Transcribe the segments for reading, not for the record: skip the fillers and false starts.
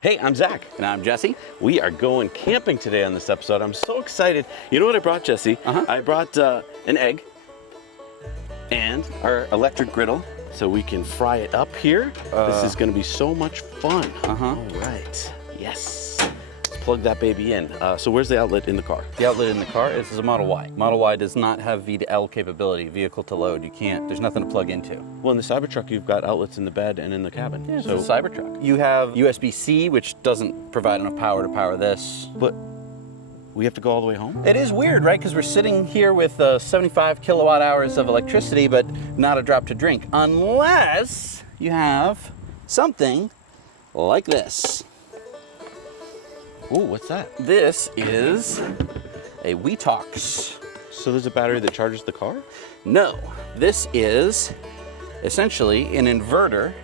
Hey, I'm Zach. And I'm Jesse. We are going camping today on this episode. I'm so excited. You know what I brought, Jesse? I brought an egg and our electric griddle so we can fry it up here. This is going to be so much fun. All right. Yes. Let's plug that baby in. So where's the outlet in the car? The outlet in the car is a Model Y. Model Y does not have V2L capability, vehicle to load. You can't, there's nothing to plug into. Well, in the Cybertruck, you've got outlets in the bed and in the cabin. Yeah, so it's a Cybertruck. You have USB-C, which doesn't provide enough power to power this. But we have to go all the way home? It is weird, right? Because we're sitting here with 75 kilowatt hours of electricity, but not a drop to drink, unless you have something like this. Ooh, what's that? This is a Wetox. So there's a battery that charges the car? No, this is essentially an inverter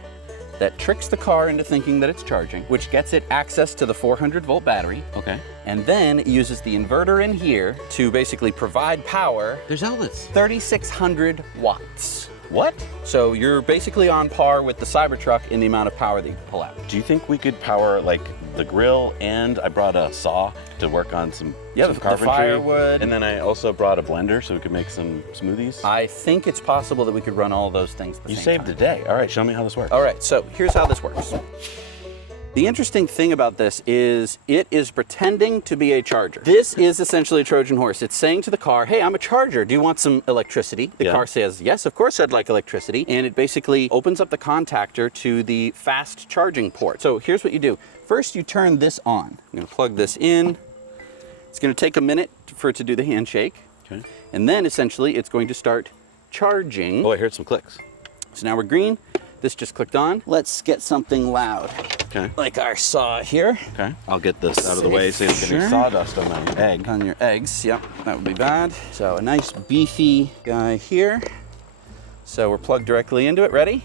that tricks the car into thinking that it's charging, which gets it access to the 400 volt battery. Okay. And then it uses the inverter in here to basically provide power. There's outlets. 3,600 watts. What? So you're basically on par with the Cybertruck in the amount of power that you can pull out. Do you think we could power like the grill, and I brought a saw to work on some carpentry, the firewood. And then I also brought a blender so we could make some smoothies. I think it's possible that we could run all those things at the You same saved time. the day. All right, show me how this works. All right, so here's how this works. The interesting thing about this is it is pretending to be a charger. This is essentially a Trojan horse. It's saying to the car, hey, I'm a charger. Do you want some electricity? The car says, yes, of course I'd like electricity. And it basically opens up the contactor to the fast charging port. So here's what you do. First, you turn this on. I'm gonna plug this in. It's gonna take a minute for it to do the handshake. Okay. And then essentially it's going to start charging. Oh, I heard some clicks. So now we're green. This just clicked on. Let's get something loud. Okay. Like our saw here. Okay. I'll get this out of the way so you don't get any sawdust on my egg. On your eggs, yep, that would be bad. So a nice beefy guy here. So we're plugged directly into it. Ready?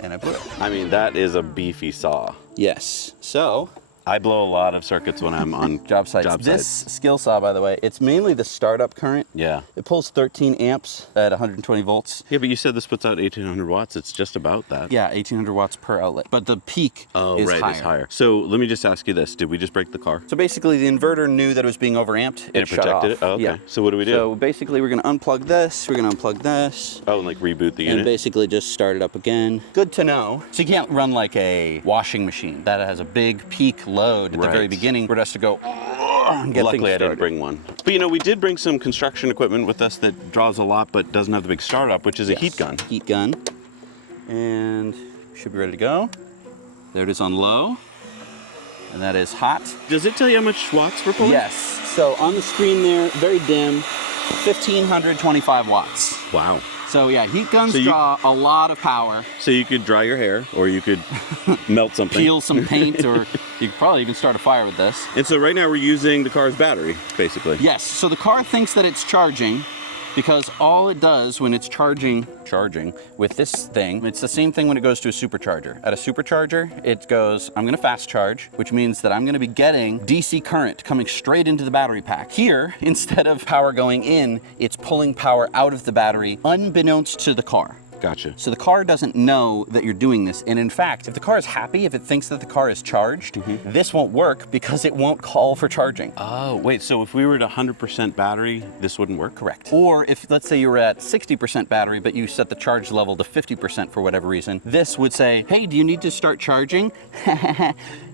And I blew it. I mean, that is a beefy saw. Yes. So I blow a lot of circuits when I'm on job sites. This skill saw, by the way, it's mainly the startup current. Yeah. It pulls 13 amps at 120 volts. Yeah, but you said this puts out 1,800 watts. It's just about that. Yeah, 1,800 watts per outlet. But the peak is higher. It's higher. So let me just ask you this. Did we just break the car? So basically the inverter knew that it was being overamped. And it protected it? Oh, okay. Yeah. So what do we do? So basically we're gonna unplug this, we're gonna unplug this. Oh, and like reboot the unit? And basically just start it up again. Good to know. So you can't run like a washing machine that has a big peak load at the very beginning where it has to go and get Luckily, things I didn't bring one. But you know, we did bring some construction equipment with us that draws a lot but doesn't have the big startup, which is a heat gun. Heat gun. And should be ready to go. There it is on low. And that is hot. Does it tell you how much watts we're pulling? Yes. So on the screen there, very dim, 1,525 watts. Wow. So yeah, heat guns draw a lot of power. So you could dry your hair, or you could melt something. Peel some paint, or you could probably even start a fire with this. And so right now we're using the car's battery, basically. Yes, so the car thinks that it's charging because all it does when it's charging with this thing, it's the same thing when it goes to a supercharger. At a supercharger, it goes, I'm gonna fast charge, which means that I'm gonna be getting DC current coming straight into the battery pack. Here, instead of power going in, it's pulling power out of the battery unbeknownst to the car. Gotcha. So the car doesn't know that you're doing this. And in fact, if the car is happy, if it thinks that the car is charged, this won't work because it won't call for charging. Oh, wait, so if we were at 100% battery, this wouldn't work? Correct. Or if, let's say you were at 60% battery, but you set the charge level to 50% for whatever reason, this would say, hey, do you need to start charging?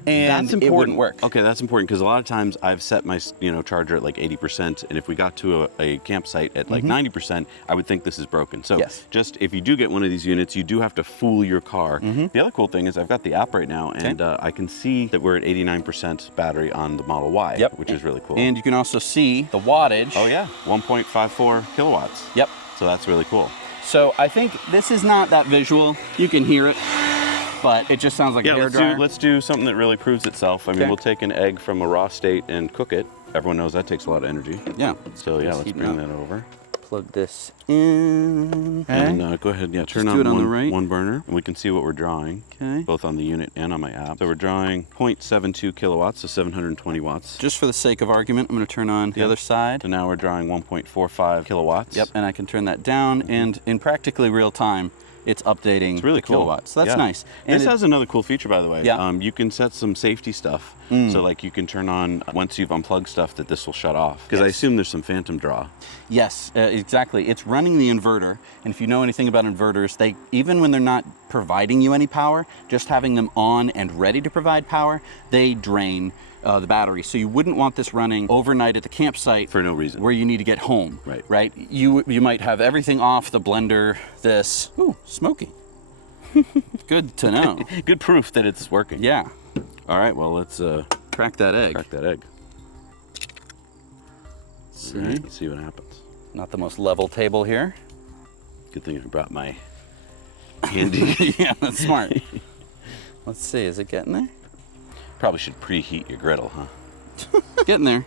And it wouldn't work. Okay, that's important because a lot of times I've set my charger at like 80%, and if we got to a campsite at like 90%, I would think this is broken. So just if you do get one of these units, you do have to fool your car. The other cool thing is I've got the app right now, and I can see that we're at 89% battery on the Model Y, which is really cool. And you can also see the wattage. Oh yeah, 1.54 kilowatts. Yep. So that's really cool. So I think this is not that visual. You can hear it, but it just sounds like a hairdryer. Let's do something that really proves itself. I mean, we'll take an egg from a raw state and cook it. Everyone knows that takes a lot of energy. Yeah. So yeah, let's bring that over. Plug this in. And go ahead, turn on one burner, and we can see what we're drawing, Okay. both on the unit and on my app. So we're drawing 0.72 kilowatts, so 720 watts. Just for the sake of argument, I'm going to turn on the other side. So now we're drawing 1.45 kilowatts. Yep, and I can turn that down, and in practically real time, it's updating It's really the cool. kilowatts. So that's Yeah. nice. And This has another cool feature, by the way. Yeah. You can set some safety stuff. So like you can turn on, once you've unplugged stuff, that this will shut off. Because I Yes. assume there's some phantom draw. Yes, exactly. It's running the inverter, and if you know anything about inverters, they even when they're not providing you any power, just having them on and ready to provide power, they drain the battery. So you wouldn't want this running overnight at the campsite For no reason. where you need to get home. Right. Right. You might have everything off, the blender, this. Ooh, smoky. Good to know. Good proof that it's working. Yeah. All right, well, let's Crack that egg. crack that egg. See? All right, let's see what happens. Not the most level table here. Good thing I brought my handy. Yeah, that's smart. Let's see, is it getting there? Probably should preheat your griddle, huh? Getting there.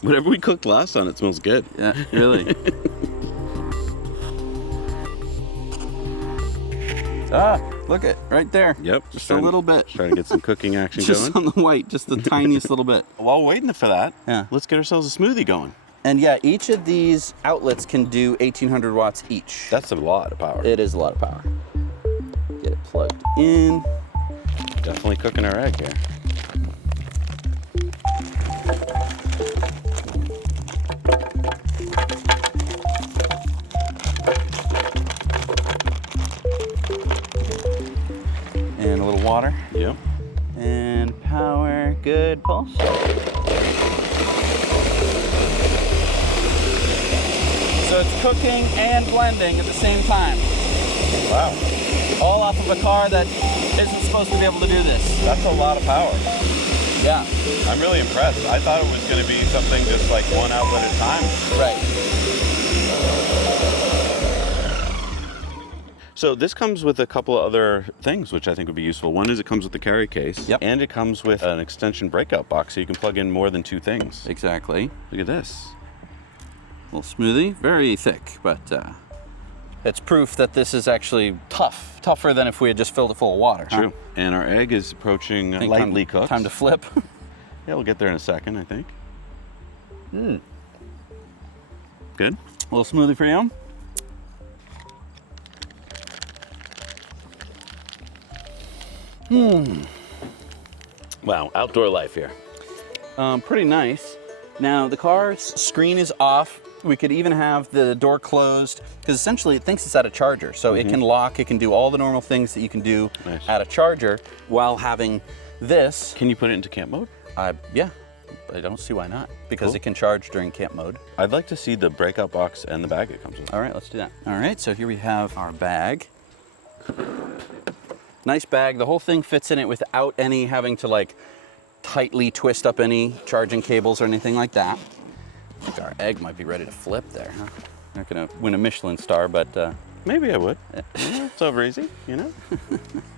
Whatever we cooked last on, it smells good. Yeah, really. Ah, look it, right there. Yep. Just a little bit. Trying to get some cooking action Just going. on the white, just the tiniest little bit. While waiting for that, Yeah. let's get ourselves a smoothie going. And yeah, each of these outlets can do 1800 watts each. That's a lot of power. It is a lot of power. Get it plugged in. Definitely cooking our egg here. And a little water. Yep. And power, good pulse. So it's cooking and blending at the same time. Wow. All off of a car that isn't supposed to be able to do this. That's a lot of power. Yeah, I'm really impressed. I thought it was going to be something just like one outlet at a time. right. So this comes with a couple of other things which I think would be useful. One is it comes with the carry case. Yep. And it comes with an extension breakout box so you can plug in more than two things. Exactly. Look at this. Little smoothie, very thick, but it's proof that this is actually tough. Tougher than if we had just filled it full of water. True. And our egg is approaching I think lightly cooked. Time to flip. Yeah, we'll get there in a second, I think. Good. A little smoothie for you. Wow, outdoor life here. Pretty nice. Now the car's screen is off. We could even have the door closed because essentially it thinks it's at a charger. So it can lock, it can do all the normal things that you can do Nice. at a charger while having this. Can you put it into camp mode? Yeah, I don't see why not because Cool. it can charge during camp mode. I'd like to see the breakout box and the bag it comes with. All right, let's do that. All right, so here we have our bag. Nice bag. The whole thing fits in it without any having to like tightly twist up any charging cables or anything like that. I think our egg might be ready to flip there, huh? Not gonna win a Michelin star, but Maybe I would. Yeah, it's over easy, you know?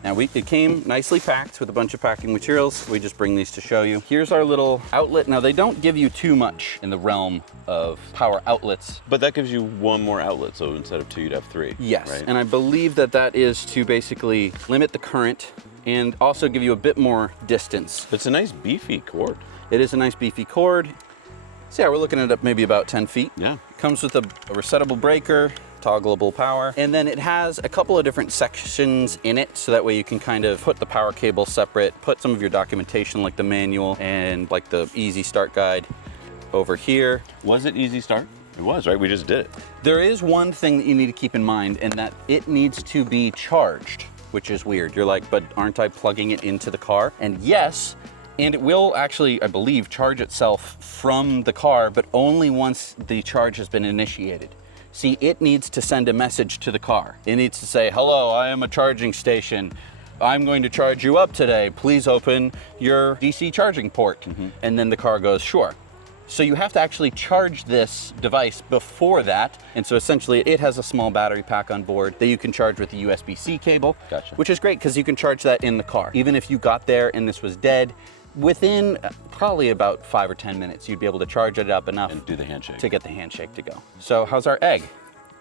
now it came nicely packed with a bunch of packing materials. We just bring these to show you. Here's our little outlet. Now they don't give you too much in the realm of power outlets. But that gives you one more outlet, so instead of two, you'd have three. Yes, Right? and I believe that that is to basically limit the current and also give you a bit more distance. It's a nice beefy cord. It is a nice beefy cord. So yeah, we're looking at maybe about 10 feet. Yeah. Comes with a resettable breaker, toggleable power, and then it has a couple of different sections in it, so that way you can kind of put the power cable separate, put some of your documentation like the manual and like the easy start guide over here. Was it easy start? It was, right? We just did it. There is one thing that you need to keep in mind, and that it needs to be charged, which is weird. You're like, but aren't I plugging it into the car? And yes, and it will actually, I believe, charge itself from the car, but only once the charge has been initiated. See, it needs to send a message to the car. It needs to say, hello, I am a charging station. I'm going to charge you up today. Please open your DC charging port. And then the car goes, sure. So you have to actually charge this device before that. And so essentially it has a small battery pack on board that you can charge with the USB-C cable. Gotcha. Which is great because you can charge that in the car. Even if you got there and this was dead, within probably about 5 or 10 minutes, you'd be able to charge it up enough And do the handshake. to get the handshake to go. So how's our egg?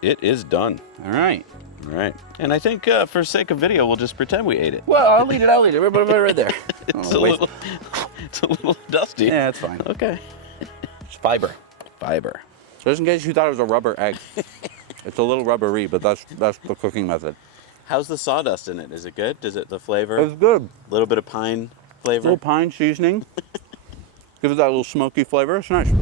It is done. All right. All right. And I think for sake of video, we'll just pretend we ate it. Well, I'll eat it. Right there. It's Oh, it's a little dusty. Yeah, it's fine. Okay. It's fiber. Fiber. So just in case you thought it was a rubber egg. It's a little rubbery, but that's the cooking method. How's the sawdust in it? Is it good? Does it the flavor? It's good. A little bit of pine flavor. A little pine seasoning. Gives it that little smoky flavor. It's nice.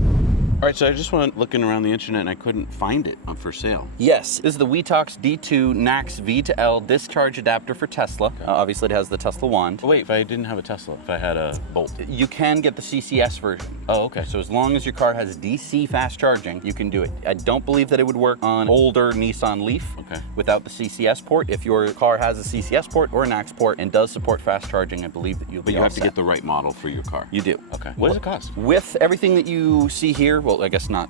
All right, so I just went looking around the internet and I couldn't find it for sale. Yes, this is the Wetox D2 NAX V2L discharge adapter for Tesla. Obviously, it has the Tesla wand. Oh, wait, if I didn't have a Tesla, if I had a Bolt. You can get the CCS version. Oh, okay. So as long as your car has DC fast charging, you can do it. I don't believe that it would work on older Nissan Leaf without the CCS port. If your car has a CCS port or a NAX port and does support fast charging, I believe that you'll be But you all have to set. get the right model for your car. You do. Okay. What does it cost? With everything that you see here, well, I guess not.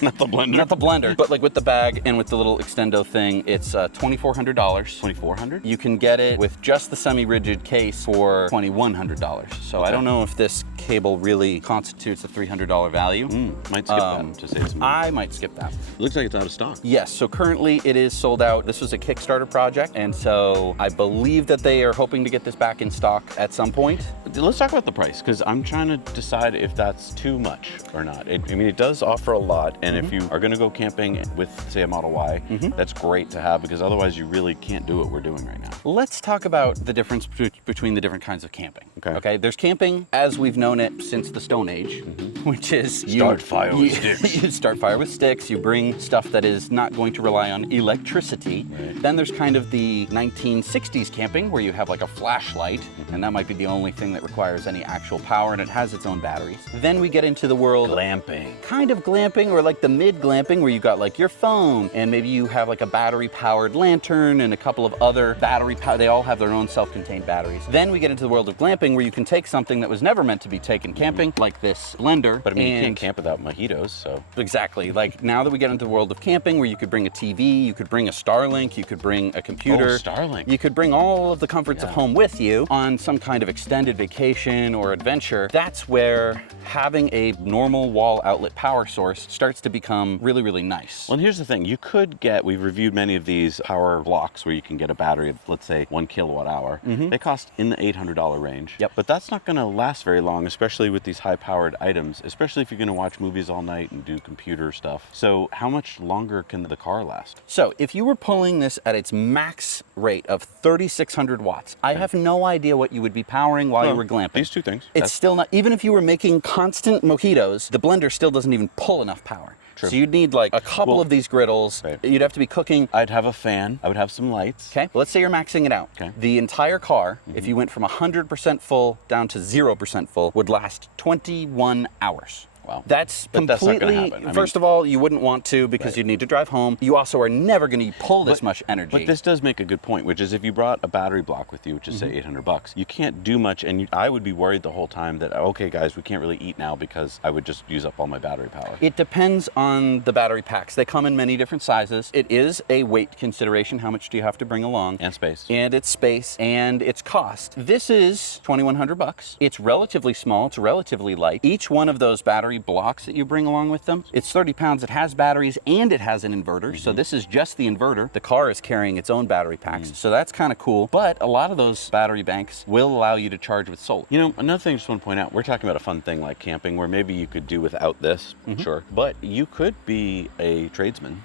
Not the blender. Not the blender, but like with the bag and with the little extendo thing, it's $2,400. $2,400? You can get it with just the semi-rigid case for $2,100. So I don't know if this cable really constitutes a $300 value. Might skip that to save some money. I might skip that. Looks like it's out of stock. Yes, so currently it is sold out. This was a Kickstarter project, and so I believe that they are hoping to get this back in stock at some point. Let's talk about the price, because I'm trying to decide if that's too much or not. I mean, it does offer a lot, and if you are going to go camping with, say, a Model Y, that's great to have, because otherwise you really can't do what we're doing right now. Let's talk about the difference between the different kinds of camping. Okay, there's camping as we've known it since the Stone Age, which is Start fire with sticks. You start fire with sticks, you bring stuff that is not going to rely on electricity. Then there's kind of the 1960s camping where you have like a flashlight, and that might be the only thing that requires any actual power, and it has its own batteries. Then we get into the world Glamping. kind of glamping, or like the mid-glamping where you got like your phone, and maybe you have like a battery-powered lantern and a couple of other they all have their own self-contained batteries. Then we get into the world of glamping where you can take something that was never meant to be taken camping, like this blender. But I mean, you can't camp without mojitos, so. Exactly. Like now that we get into the world of camping where you could bring a TV, you could bring a Starlink, you could bring a computer. Oh, Starlink. You could bring all of the comforts of home with you on some kind of extended vacation or adventure. That's where having a normal wall outlet power source starts to become really, really nice. Well, and here's the thing. You could get, we've reviewed many of these power blocks where you can get a battery of, let's say, 1 kilowatt hour. They cost in the $800 range. Yep. But that's not going to last very long, especially with these high-powered items, especially if you're going to watch movies all night and do computer stuff. So how much longer can the car last? So if you were pulling this at its max rate of 3,600 watts, I have no idea what you would be powering while you were glamping. These two things. It's still not, even if you were making constant mojitos, the blender still doesn't even pull enough power. True. So you'd need like a couple of these griddles. You'd have to be cooking. I'd have a fan. I would have some lights. Okay, let's say you're maxing it out. Okay. The entire car, if you went from 100% full down to 0% full, would last 21 hours. Wow. That's But that's not gonna completely, happen. I first of all, you wouldn't want to because you'd need to drive home. You also are never going to pull this much energy. But this does make a good point, which is if you brought a battery block with you, which is say $800, you can't do much, and I would be worried the whole time that, okay guys, we can't really eat now because I would just use up all my battery power. It depends on the battery packs. They come in many different sizes. It is a weight consideration. How much do you have to bring along? And space. And its space and its cost. This is $2,100. It's relatively small. It's relatively light. Each one of those battery blocks that you bring along with them, it's 30 pounds. It has batteries and it has an inverter. So this is just the inverter. The car is carrying its own battery packs. So that's kind of cool. But a lot of those battery banks will allow you to charge with solar. You know, another thing I just want to point out, we're talking about a fun thing like camping where maybe you could do without this, sure, but you could be a tradesman.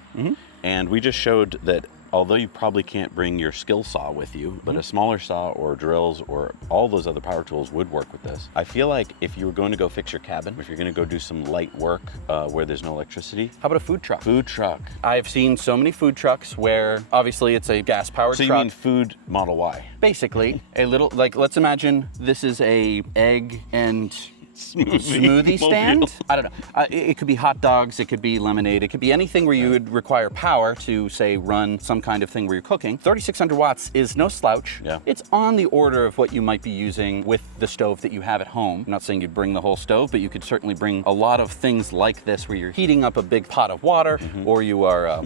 And we just showed that although you probably can't bring your skill saw with you, but a smaller saw or drills or all those other power tools would work with this. I feel like if you were going to go fix your cabin, if you're going to go do some light work where there's no electricity. How about a food truck? Food truck. I've seen so many food trucks where obviously it's a gas-powered truck. So you mean food Model Y? Basically, a little, like, let's imagine this is a egg and smoothie stand. I don't know. It could be hot dogs, it could be lemonade, it could be anything where you would require power to, say, run some kind of thing where you're cooking. 3,600 watts is no slouch. Yeah. It's on the order of what you might be using with the stove that you have at home. I'm not saying you'd bring the whole stove, but you could certainly bring a lot of things like this where you're heating up a big pot of water, or you are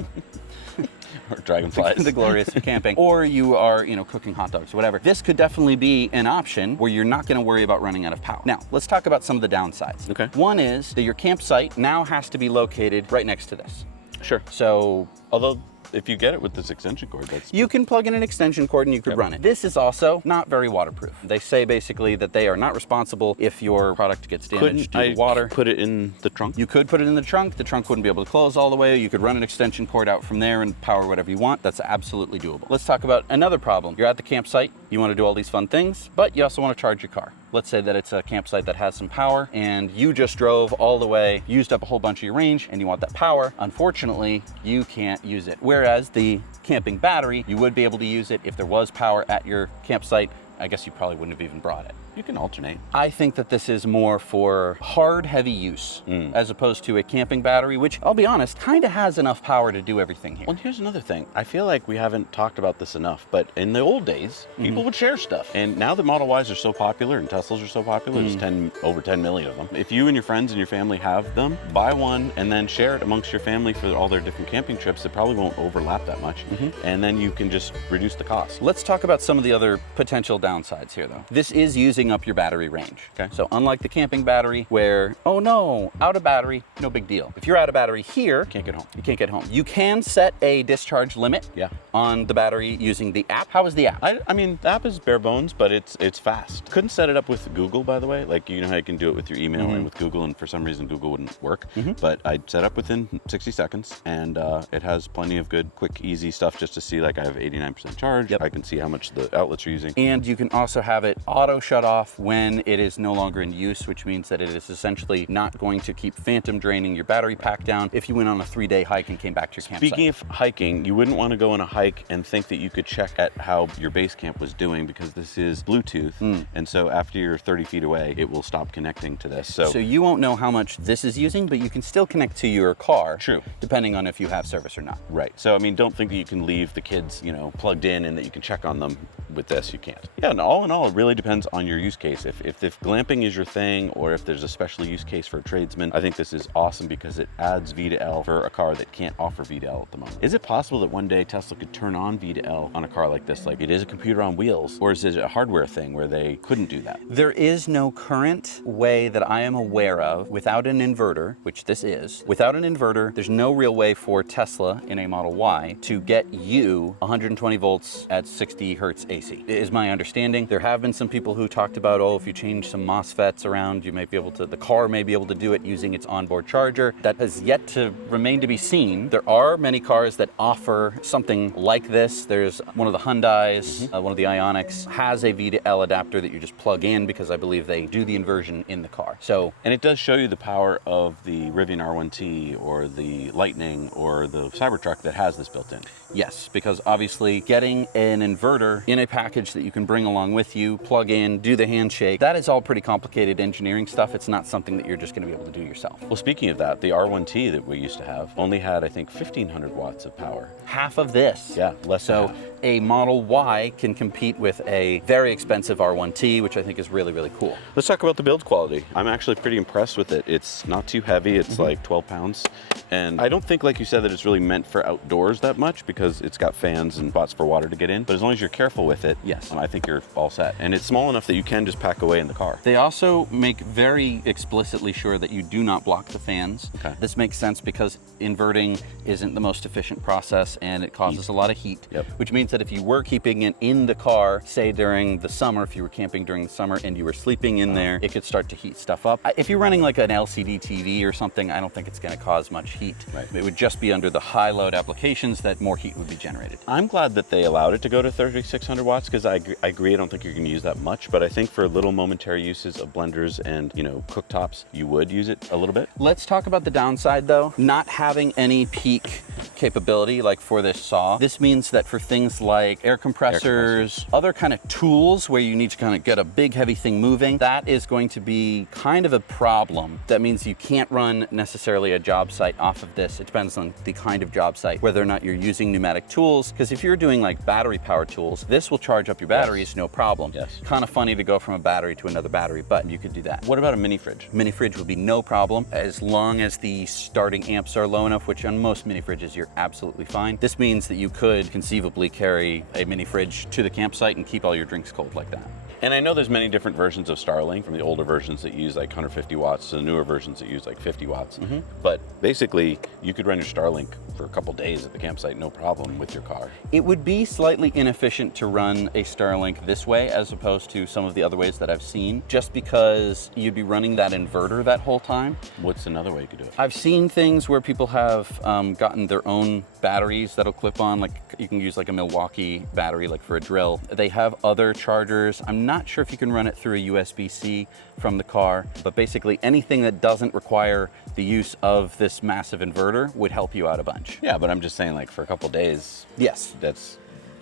Or dragonflies. the glorious of camping, or you are, cooking hot dogs or whatever. This could definitely be an option where you're not going to worry about running out of power. Now, let's talk about some of the downsides. Okay. One is that your campsite now has to be located right next to this. Sure. So, Although if you get it with this extension cord, that's... You can plug in an extension cord and you could run it. This is also not very waterproof. They say basically that they are not responsible if your product gets damaged due to water. Put it in the trunk? You could put it in the trunk. The trunk wouldn't be able to close all the way. You could run an extension cord out from there and power whatever you want. That's absolutely doable. Let's talk about another problem. You're at the campsite. You want to do all these fun things, but you also want to charge your car. Let's say that it's a campsite that has some power and you just drove all the way, used up a whole bunch of your range, and you want that power. Unfortunately, you can't use it. Whereas the camping battery, you would be able to use it if there was power at your campsite. I guess you probably wouldn't have even brought it. You can alternate. I think that this is more for hard, heavy use as opposed to a camping battery, which I'll be honest, kind of has enough power to do everything here. Well, here's another thing. I feel like we haven't talked about this enough, but in the old days, people would share stuff. And now that Model Ys are so popular and Teslas are so popular, there's over 10 million of them. If you and your friends and your family have them, buy one and then share it amongst your family for all their different camping trips. It probably won't overlap that much. And then you can just reduce the cost. Let's talk about some of the other potential downsides here, though. This is using up your battery range. Okay. So unlike the camping battery where, oh no, out of battery, no big deal. If you're out of battery here, Can't get home. you can't get home. You can set a discharge limit on the battery using the app. How is the app? I mean, the app is bare bones, but it's fast. Couldn't set it up with Google, by the way. Like, you know how you can do it with your email and with Google, and for some reason Google wouldn't work. But I set up within 60 seconds, and it has plenty of good, quick, easy stuff just to see, like, I have 89% charge. I can see how much the outlets are using. And you can also have it auto shut off when it is no longer in use, which means that it is essentially not going to keep phantom draining your battery pack down if you went on a 3-day hike and came back to your campsite. Speaking of hiking, you wouldn't want to go on a hike and think that you could check at how your base camp was doing, because this is Bluetooth. And so after you're 30 feet away, it will stop connecting to this. So you won't know how much this is using, but you can still connect to your car. True. Depending on if you have service or not. Right. So, I mean, don't think that you can leave the kids, you know, plugged in and that you can check on them with this. You can't. Yeah, and all in all, it really depends on your use case. If glamping is your thing, or if there's a special use case for a tradesman, I think this is awesome because it adds V2L for a car that can't offer V2L at the moment. Is it possible that one day Tesla could turn on V2L on a car like this? Like, it is a computer on wheels, or is it a hardware thing where they couldn't do that? There is no current way that I am aware of without an inverter, which this is. Without an inverter, there's no real way for Tesla in a Model Y to get you 120 volts at 60 hertz AC, is my understanding. There have been some people who talked about, oh, if you change some MOSFETs around, you might be able to, the car may be able to do it using its onboard charger. That has yet to remain to be seen. There are many cars that offer something like this. There's one of the Hyundais, one of the Ioniqs has a V2L adapter that you just plug in, because I believe they do the inversion in the car. So, and it does show you the power of the Rivian R1T or the Lightning or the Cybertruck that has this built in. Yes, because obviously getting an inverter in a package that you can bring along with you, plug in, do the handshake, that is all pretty complicated engineering stuff. It's not something that you're just going to be able to do yourself. Well, speaking of that, the R1T that we used to have only had, I think, 1,500 watts of power. Half of this. Yeah, less so than half. A Model Y can compete with a very expensive R1T, which I think is really, really cool. Let's talk about the build quality. I'm actually pretty impressed with it. It's not too heavy. It's like 12 pounds. And I don't think, like you said, that it's really meant for outdoors that much, because it's got fans and spots for water to get in. But as long as you're careful with it, yes, I think you're all set. And it's small enough that you can just pack away in the car. They also make very explicitly sure that you do not block the fans. Okay. This makes sense because inverting isn't the most efficient process and it causes a lot of heat, which means that if you were keeping it in the car, say during the summer, if you were camping during the summer and you were sleeping in there, it could start to heat stuff up. If you're running like an LCD TV or something, I don't think it's going to cause much heat. Right. It would just be under the high load applications that more heat would be generated. I'm glad that they allowed it to go to 3,600 watts, because I agree, I don't think you're going to use that much, but I think for little momentary uses of blenders and, you know, cooktops, you would use it a little bit. Let's talk about the downside though. Not having any peak capability like for this saw. This means that for things like air compressors, other kind of tools where you need to kind of get a big heavy thing moving, that is going to be kind of a problem. That means you can't run necessarily a job site off of this. It depends on the kind of job site, whether or not you're using pneumatic tools, because if you're doing like battery power tools, this will charge up your batteries, no problem. Yes. Kind of funny to go from a battery to another battery, but you could do that. What about a mini fridge? Mini fridge would be no problem as long as the starting amps are low enough, which on most mini fridges you're absolutely fine. This means that you could conceivably carry a mini fridge to the campsite and keep all your drinks cold like that. And I know there's many different versions of Starlink, from the older versions that use like 150 watts to the newer versions that use like 50 watts. But basically, you could run your Starlink for a couple days at the campsite, no problem, with your car. It would be slightly inefficient to run a Starlink this way as opposed to some of the other ways that I've seen, just because you'd be running that inverter that whole time. What's another way you could do it? I've seen things where people have gotten their own batteries that'll clip on, like you can use like a Milwaukee battery, like for a drill. They have other chargers. I'm not sure if you can run it through a USB-C from the car, but basically anything that doesn't require the use of this massive inverter would help you out a bunch. Yeah, but I'm just saying, like, for a couple days, Yes. that's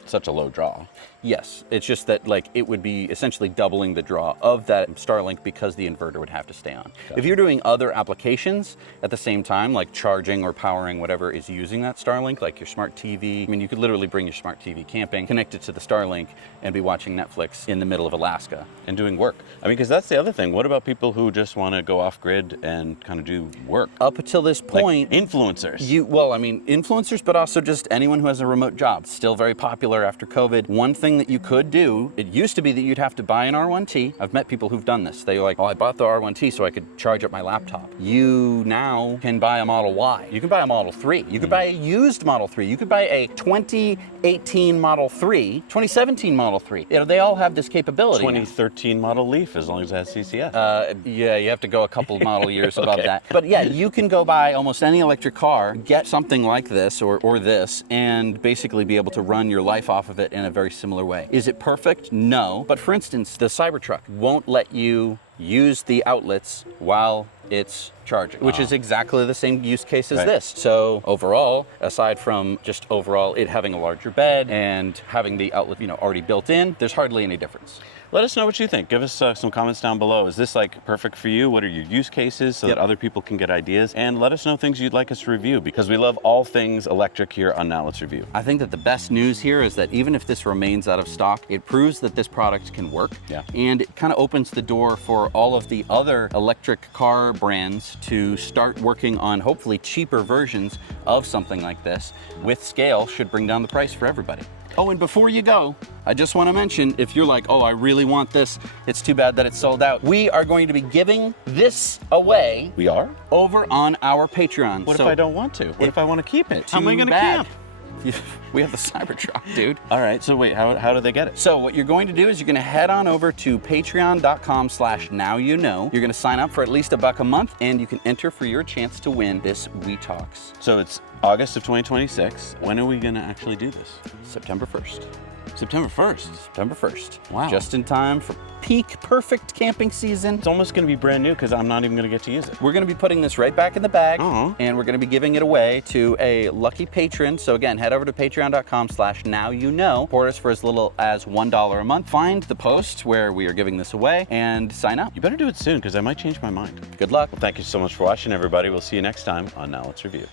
such a low draw. Yes, it's just that like it would be essentially doubling the draw of that Starlink because the inverter would have to stay on. Gotcha. If you're doing other applications at the same time, like charging or powering whatever is using that Starlink, like your smart TV, I mean, you could literally bring your smart TV camping, connect it to the Starlink, and be watching Netflix in the middle of Alaska. And doing work. I mean, because that's the other thing. What about people who just want to go off grid and kind of do work? Up until this point, Like influencers. Influencers, but also just anyone who has a remote job. Still very popular after COVID. One thing that you could do, it used to be that you'd have to buy an R1T. I've met people who've done this. They're like, oh, I bought the R1T so I could charge up my laptop. You now can buy a Model Y. You can buy a Model 3. You could buy a used Model 3. You could buy a 2018 Model 3, 2017 Model 3. You know, they all have this capability. 2013 Model Leaf, as long as it has CCS. Yeah, you have to go a couple model years above Okay. that. But yeah, you can go buy almost any electric car, get something like this or this, and basically be able to run your life off of it in a very similar way. Is it perfect? No. But for instance, the Cybertruck won't let you use the outlets while it's charging, which is exactly the same use case as Right. this. So overall, aside from just overall it having a larger bed and having the outlet, already built in, there's hardly any difference. Let us know what you think. Give us some comments down below. Is this like perfect for you? What are your use cases so that other people can get ideas? And let us know things you'd like us to review, because we love all things electric here on Now Let's Review. I think that the best news here is that even if this remains out of stock, it proves that this product can work. Yeah. And it kind of opens the door for all of the other electric car brands to start working on hopefully cheaper versions of something like this. With scale, should bring down the price for everybody. Oh, and before you go, I just want to mention, if you're like, oh, I really want this, it's too bad that it's sold out. We are going to be giving this away. We are? Over on our Patreon. What if I don't want to? What if I want to keep it? How am I going to bad. camp? We have the Cybertruck, dude. All right, so wait, how do they get it? So what you're going to do is you're going to head on over to patreon.com/nowyouknow. You're going to sign up for at least $1 a month, and you can enter for your chance to win this Wetox. So it's August of 2026. When are we going to actually do this? September 1st. September 1st. September 1st. Wow. Just in time for peak perfect camping season. It's almost going to be brand new because I'm not even going to get to use it. We're going to be putting this right back in the bag, Uh-huh. and we're going to be giving it away to a lucky patron. So again, head over to patreon.com/nowyouknow. Support us for as little as $1 a month. Find the post where we are giving this away and sign up. You better do it soon because I might change my mind. Good luck. Well, thank you so much for watching, everybody. We'll see you next time on Now Let's Review.